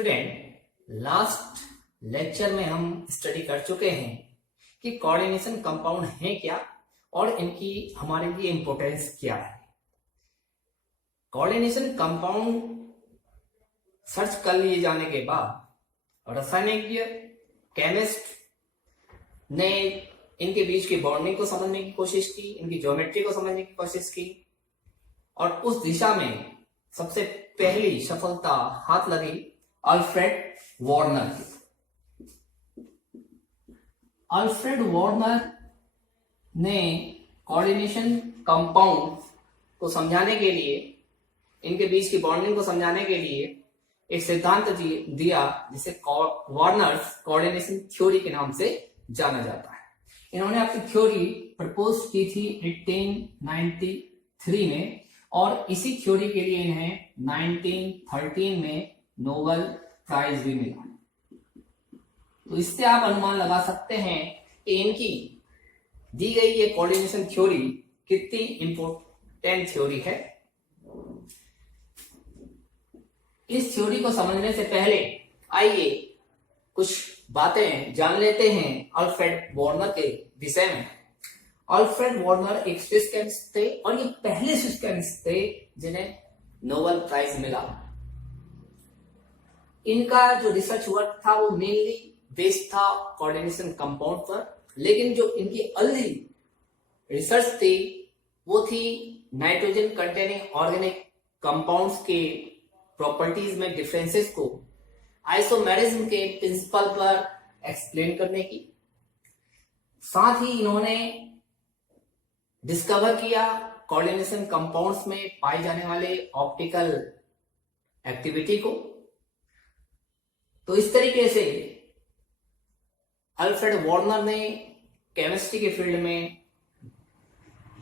Student, last lecture में हम study कर चुके हैं कि कोऑर्डिनेशन कंपाउंड है क्या और इनकी हमारे लिए इंपॉर्टेंस क्या है। कोऑर्डिनेशन कंपाउंड सर्च कर लिए जाने के बाद रासायनिक केमिस्ट ने इनके बीच की बॉन्डिंग को समझने की कोशिश की, इनकी ज्योमेट्री को समझने की कोशिश की और उस दिशा में सबसे पहली सफलता हाथ लगी अल्फ्रेड वार्नर की। अल्फ्रेड वार्नर ने कोऑर्डिनेशन कंपाउंड को समझाने के लिए, इनके बीच की बॉन्डिंग को समझाने के लिए एक सिद्धांत दिया जिसे वार्नर्स कोऑर्डिनेशन थ्योरी के नाम से जाना जाता है। इन्होंने अपनी थ्योरी प्रपोज की थी 1893 में और इसी थ्योरी के लिए इन्हें 1913 में नोबेल प्राइज भी मिला। तो इससे आप अनुमान लगा सकते हैं कि इनकी दी गई ये कोऑर्डिनेशन थ्योरी कितनी इंपॉर्टेंट थ्योरी है। इस थ्योरी को समझने से पहले आइए कुछ बातें जान लेते हैं अल्फ्रेड वार्नर के विषय में। अल्फ्रेड वार्नर एक स्विस केमिस्ट थे और ये पहले स्विस केमिस्ट थे जिन्हें नोबेल प्राइज मिला। इनका जो रिसर्च वर्क था वो मेनली बेस्ड था कोऑर्डिनेशन कंपाउंड पर, लेकिन जो इनकी अर्ली रिसर्च थी वो थी नाइट्रोजन कंटेनिंग ऑर्गेनिक कंपाउंड्स के प्रॉपर्टीज में डिफरेंसेस को आइसोमेरिज्म के प्रिंसिपल पर एक्सप्लेन करने की। साथ ही इन्होंने डिस्कवर किया कोऑर्डिनेशन कंपाउंड्स में पाए जाने वाले ऑप्टिकल एक्टिविटी को। तो इस तरीके से अल्फ्रेड वार्नर ने केमिस्ट्री के फील्ड में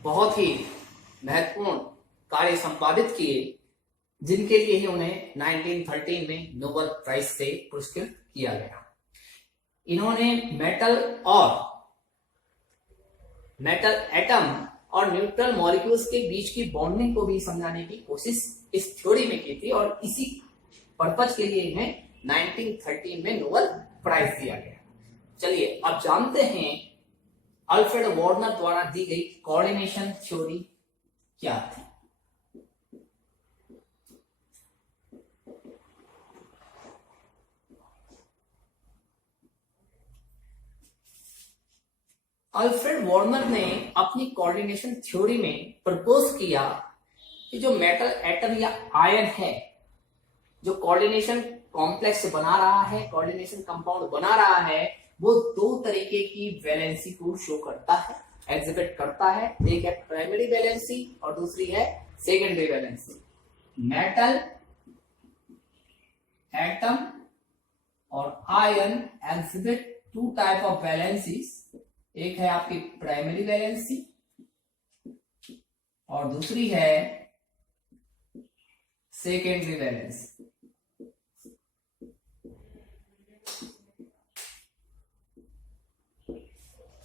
बहुत ही महत्वपूर्ण कार्य संपादित किए, जिनके लिए ही उन्हें 1913 में नोबेल प्राइज से पुरस्कृत किया गया। इन्होंने मेटल एटम और न्यूट्रल मॉलिक्यूल्स के बीच की बॉन्डिंग को भी समझाने की कोशिश इस थ्योरी में की थी और इसी पर्पज के लिए इन्हें 1913 में नोबेल प्राइज दिया गया। चलिए अब जानते हैं अल्फ्रेड वार्नर द्वारा दी गई कोऑर्डिनेशन थ्योरी क्या थी। अल्फ्रेड वार्नर ने अपनी कोऑर्डिनेशन थ्योरी में प्रपोज किया कि जो मेटल एटम या आयन है, जो कोऑर्डिनेशन कॉम्प्लेक्स बना रहा है, कोऑर्डिनेशन कंपाउंड बना रहा है, वो दो तरीके की वैलेंसी को शो करता है, एग्जिबिट करता है। एक है प्राइमरी वैलेंसी और दूसरी है सेकेंडरी वैलेंसी। मेटल एटम और ion exhibit two type of valencies. एक है आपकी प्राइमरी वैलेंसी और दूसरी है सेकेंडरी वैलेंसी।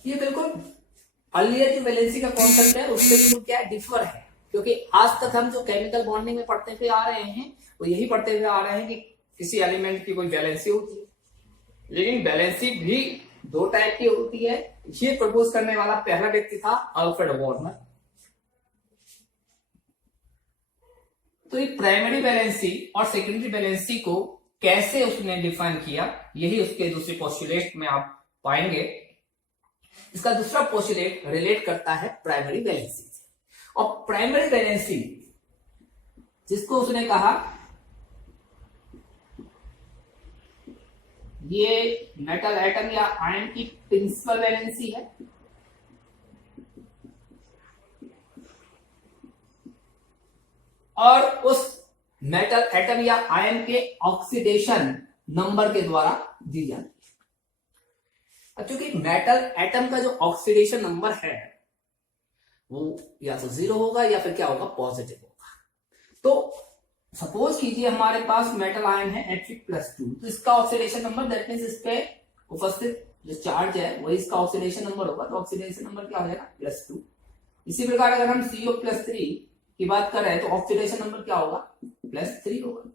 ये बिल्कुल अर्लियर जो वैलेंसी का कॉन्सेप्ट है उससे बिल्कुल क्या डिफर है, क्योंकि आज तक हम जो केमिकल बॉन्डिंग में पढ़ते हुए आ रहे हैं वो यही पढ़ते हुए आ रहे हैं कि किसी एलिमेंट की कोई वैलेंसी होती है, लेकिन वैलेंसी भी दो टाइप की होती है। ये प्रपोज करने वाला पहला व्यक्ति था अल्फ्रेड वार्नर। तो ये प्राइमरी वैलेंसी और सेकेंडरी वैलेंसी को कैसे उसने डिफाइन किया, यही उसके दूसरे पोस्टुलेट में आप पाएंगे। इसका दूसरा पोस्टुलेट रिलेट करता है प्राइमरी वैलेंसी से, और प्राइमरी वैलेंसी जिसको उसने कहा ये मेटल एटम या आयन की प्रिंसिपल वैलेंसी है, और उस मेटल एटम या आयन के ऑक्सीडेशन नंबर के द्वारा दी जाती है। क्योंकि मेटल एटम का जो ऑक्सीडेशन नंबर है वो या तो 0 होगा या फिर क्या होगा, पॉजिटिव होगा। तो सपोज कीजिए हमारे पास मेटल आयन है Fe+2, तो इसका ऑक्सीडेशन नंबर दैट मींस इस पे उपस्थित जो चार्ज है वही इसका ऑक्सीडेशन नंबर होगा, तो ऑक्सीडेशन नंबर क्या हो जाएगा +2। इसी प्रकार अगर हम CO+3 की बात कर रहे हैं तो ऑक्सीडेशन नंबर क्या होगा +3 होगा।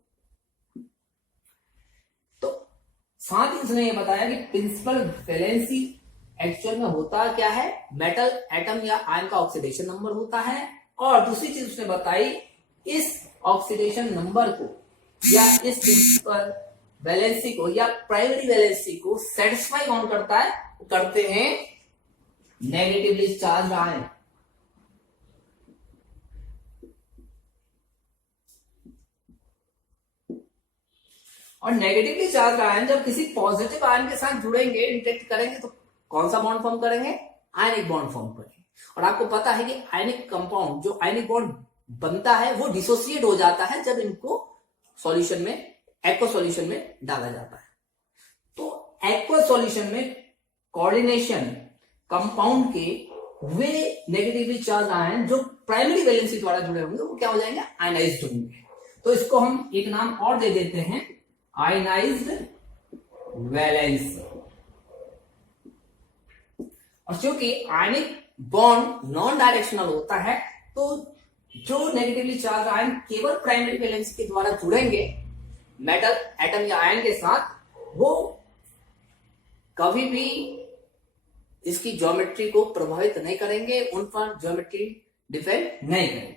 साथ ही उसने ये बताया कि प्रिंसिपल वैलेंसी एक्चुअल में होता क्या है, मेटल एटम या आयन का ऑक्सीडेशन नंबर होता है। और दूसरी चीज उसने बताई, इस ऑक्सीडेशन नंबर को या इस प्रिंसिपल वैलेंसी को या प्राइमरी वैलेंसी को सेटिस्फाई कौन करता है, करते हैं नेगेटिवली चार्ज आयन। और नेगेटिवली चार्ज आयन जब किसी पॉजिटिव आयन के साथ जुड़ेंगे, इंटरेक्ट करेंगे, तो कौन सा बॉन्ड फॉर्म करेंगे, आयनिक बॉन्ड फॉर्म करेंगे। और आपको पता है कि आयनिक कंपाउंड जो आयनिक बॉन्ड बनता है वो डिसोसिएट हो जाता है जब इनको सॉल्यूशन में, एक्वा सॉल्यूशन में डाला जाता है। तो एक्वा सॉल्यूशन में कोऑर्डिनेशन कंपाउंड के वे नेगेटिवली चार्ज आयन जो प्राइमरी वैलेंसी द्वारा जुड़े होंगे वो क्या हो जाएंगे, आयनाइज्ड होंगे। तो इसको हम एक नाम और दे देते हैं, आयनाइज्ड वैलेंसी। और क्योंकि आयनिक बॉन्ड नॉन डायरेक्शनल होता है, तो जो नेगेटिवली चार्ज आयन केवल प्राइमरी वैलेंसी के द्वारा जुड़ेंगे मेटल एटम या आयन के साथ, वो कभी भी इसकी ज्योमेट्री को प्रभावित नहीं करेंगे, उन पर ज्योमेट्री डिपेंड नहीं करेंगे।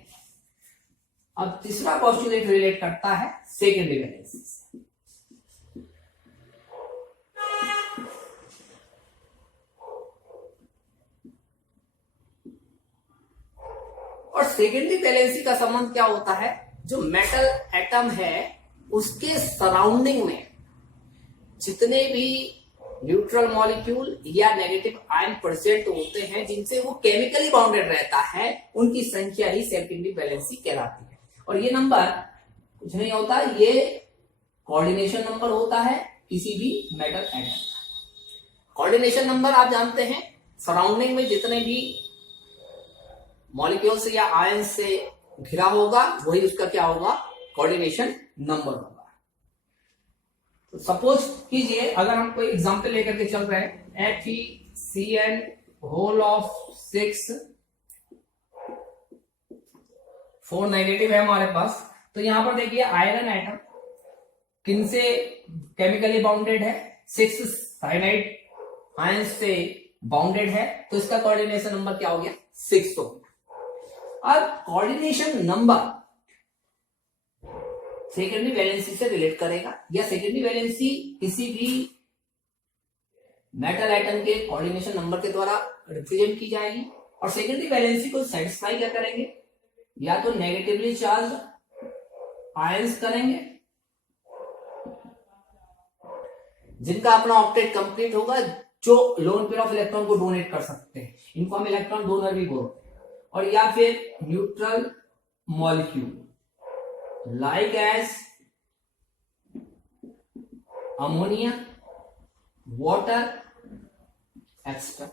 अब तीसरा पोस्टुलेट रिलेट करता है सेकेंडरी वैलेंसी से। और सेकेंडरी वैलेंसी का संबंध क्या होता है, जो मेटल एटम है उसके सराउंडिंग में जितने भी न्यूट्रल मॉलिक्यूल या नेगेटिव आयन प्रेजेंट होते हैं जिनसे वो केमिकली बाउंडेड रहता है, उनकी संख्या ही सेकेंडरी वैलेंसी कहलाती है। और ये नंबर कुछ नहीं होता, ये कोऑर्डिनेशन नंबर होता है किसी भी मेटल एटम का। कोऑर्डिनेशन नंबर आप जानते हैं, सराउंडिंग में जितने भी मॉलिक्यूल्स या आयन से घिरा होगा वही उसका क्या होगा, कोऑर्डिनेशन नंबर होगा। तो सपोज कीजिए अगर हम कोई एग्जांपल लेकर के चल रहे हैं, FeCN होल ऑफ 6, 4 नेगेटिव है हमारे पास। तो यहां पर देखिए आयरन एटम किन से केमिकली बाउंडेड है, 6 साइनाइड आयन से बाउंडेड है, तो इसका कोऑर्डिनेशन नंबर क्या हो गया, 6 हो गया। अब कोऑर्डिनेशन नंबर सेकेंडरी वैलेंसी से रिलेट करेगा, या सेकेंडरी वैलेंसी किसी भी मेटल एटम के कोऑर्डिनेशन नंबर के द्वारा रिप्रेजेंट की जाएगी। और सेकेंडरी वैलेंसी को सेटिस्फाई क्या करेंगे, या तो नेगेटिवली चार्ज आयंस करेंगे जिनका अपना ऑक्टेट कंप्लीट होगा, जो लोन पेयर ऑफ इलेक्ट्रॉन को डोनेट कर सकते हैं, इनको हम इलेक्ट्रॉन डोनर भी बोलते हैं। और या फिर neutral molecule like as ammonia, water extra.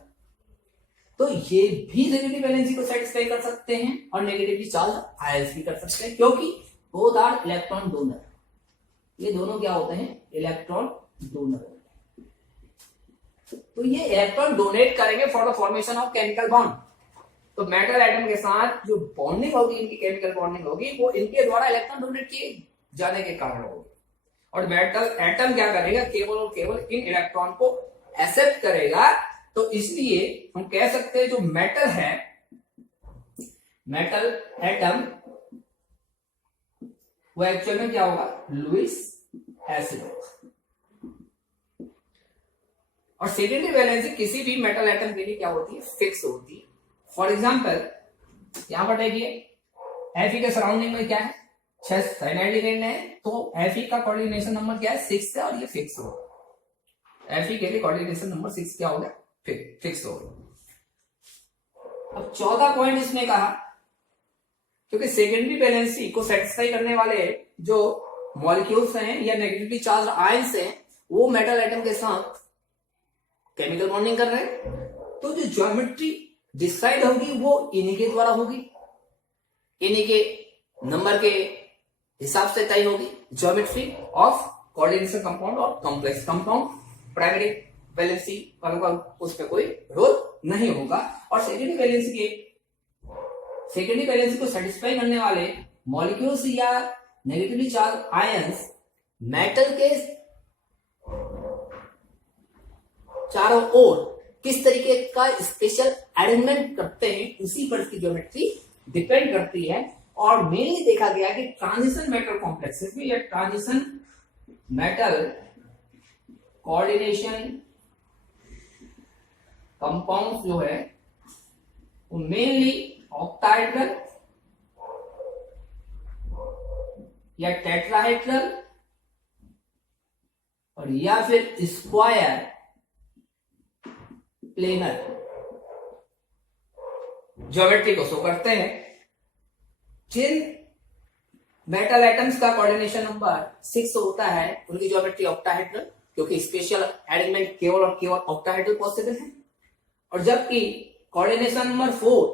तो ये भी नेगेटिव वैलेंसी को सेटिस्फाई कर सकते हैं और नेगेटिवली चार्ज आयंस भी कर सकते हैं, क्योंकि बोथ आर इलेक्ट्रॉन डोनर। ये दोनों क्या होते हैं, इलेक्ट्रॉन डोनर। तो ये इलेक्ट्रॉन डोनेट करेंगे for the formation of chemical bond. तो मेटल एटम के साथ जो बॉन्डिंग होगी, इनकी केमिकल बॉन्डिंग होगी, वो इनके द्वारा इलेक्ट्रॉन डोनेट किए जाने के कारण होगी। और मेटल एटम क्या करेगा, केवल और केवल इन इलेक्ट्रॉन को एक्सेप्ट करेगा। तो इसलिए हम कह सकते हैं जो मेटल है, मेटल एटम, वो एक्चुअल में क्या होगा, लुईस एसिड होगा। और सेकेंडरी वैलेंसी किसी भी मेटल एटम के लिए क्या होती है, फिक्स होती है। फॉर एग्जाम्पल यहां पर देखिए Fe के सराउंडिंग में क्या है, 6 साइनाइड लिगेंड है, तो Fe का कोऑर्डिनेशन नंबर क्या है, 6 है, और ये फिक्स होगा। Fe के लिए कोऑर्डिनेशन नंबर 6 क्या हो गया, फिक्स हो गया। अब 14 पॉइंट इसमें कहा, क्योंकि सेकेंडरी वैलेंसी को सेटिस्फाई करने वाले जो मॉलिक्यूल्स हैं या नेगेटिवली चार्ज आयंस हैं, वो मेटल एटम के साथ केमिकल बॉन्डिंग कर रहे हैं। तो जो ज्योमेट्री डिसाइड होगी वो इन्हीं के द्वारा होगी, इन्हीं के नंबर के हिसाब से तय होगी। ज्योमेट्री ऑफ कोऑर्डिनेशन कंपाउंड और कॉम्प्लेक्स कंपाउंड, प्राइमरी वैलेंसी वालों का उसमें कोई रोल नहीं होगा। और सेकेंडरी वैलेंसी को सेटिस्फाई करने वाले मॉलिक्यूल्स या नेगेटिवली चार्ज आयंस मेटल के चारों ओर किस तरीके का स्पेशल अरेंजमेंट करते हैं उसी पर इसकी ज्योमेट्री डिपेंड करती है। और मेनली देखा गया कि ट्रांजिशन मेटल कॉम्प्लेक्सेस में या ट्रांजिशन मेटल कोऑर्डिनेशन कंपाउंड जो है वो मेनली ऑक्टाहेड्रल या टेट्राहेड्रल और या फिर स्क्वायर प्लेनर ज्योमेट्री को शो करते हैं। जिन मेटल एटम्स का कोऑर्डिनेशन नंबर 6 होता है उनकी ज्योमेट्री ऑक्टाहेड्रल, क्योंकि स्पेशल अरेंजमेंट केवल और केवल ऑक्टाहेड्रल पॉसिबल है। और जबकि कोऑर्डिनेशन नंबर 4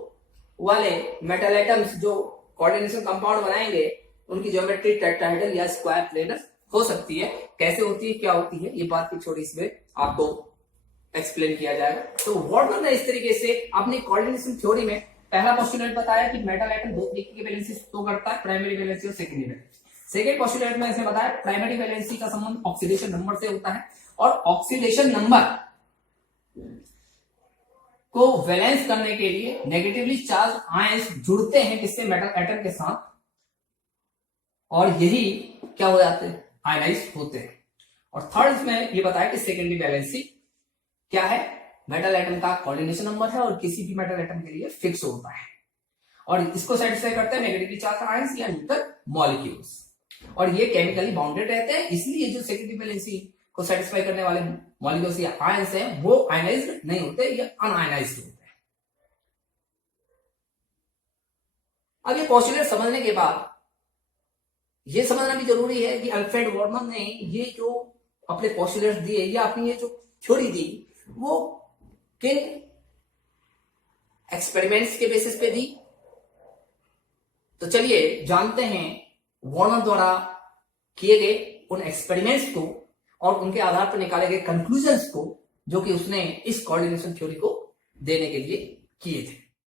वाले मेटल एटम्स जो कोऑर्डिनेशन कंपाउंड बनाएंगे उनकी ज्योमेट्री टेट्राहेड्रल या स्क्वायर प्लेनर हो सकती है। कैसे होती है, क्या होती है, ये बात की छोड़ी इसमें आपको एक्सप्लेन किया जाएगा। तो वॉर्डमैन ने इस तरीके से अपनी कोऑर्डिनेशन थ्योरी में पहला पोस्टुलेट बताया कि मेटल एटम दो तरीके की वैलेंसी शो करता है, प्राइमरी वैलेंसी और सेकेंडरी वैलेंसी। सेकेंड पोस्टुलेट में इसने बताया प्राइमरी वैलेंसी का संबंध ऑक्सीडेशन नंबर से होता है और ऑक्सीडेशन नंबर को वैलेंस करने के लिए नेगेटिवली चार्ज आयंस जुड़ते हैं किससे, मेटल एटम के साथ, और यही क्या हो जाते हैं, आयनाइज होते हैं। और थर्ड में ये बताया कि सेकेंडरी वैलेंसी क्या है, मेटल एटम का कोऑर्डिनेशन नंबर है और किसी भी मेटल एटम के लिए फिक्स होता है और इसको सेटिस्फाई करते हैं नेगेटिवली चार्ज आयंस या न्यूट्रल मॉलिक्यूल्स, और ये केमिकली बाउंडेड रहते हैं। इसलिए जो सेकेंडरी वैलेंसी को सेटिस्फाई करने वाले मॉलिक्यूल्स या आयंस हैं वो आयनाइज्ड नहीं होते या अनआयनाइज्ड होते हैं। अब ये पोस्टुलेट समझने के बाद ये समझना भी जरूरी है कि अल्फ्रेड वॉर्डमैन ने ये जो अपने पोस्टुलेट्स दिए या अपनी ये जो थ्योरी दी वो किन एक्सपेरिमेंट्स के बेसिस पे दी। तो चलिए जानते हैं वॉर्डमैन द्वारा किए गए उन एक्सपेरिमेंट्स को और उनके आधार पर निकाले गए कंक्लूजन्स को जो कि उसने इस कोऑर्डिनेशन थ्योरी को देने के लिए किए थे।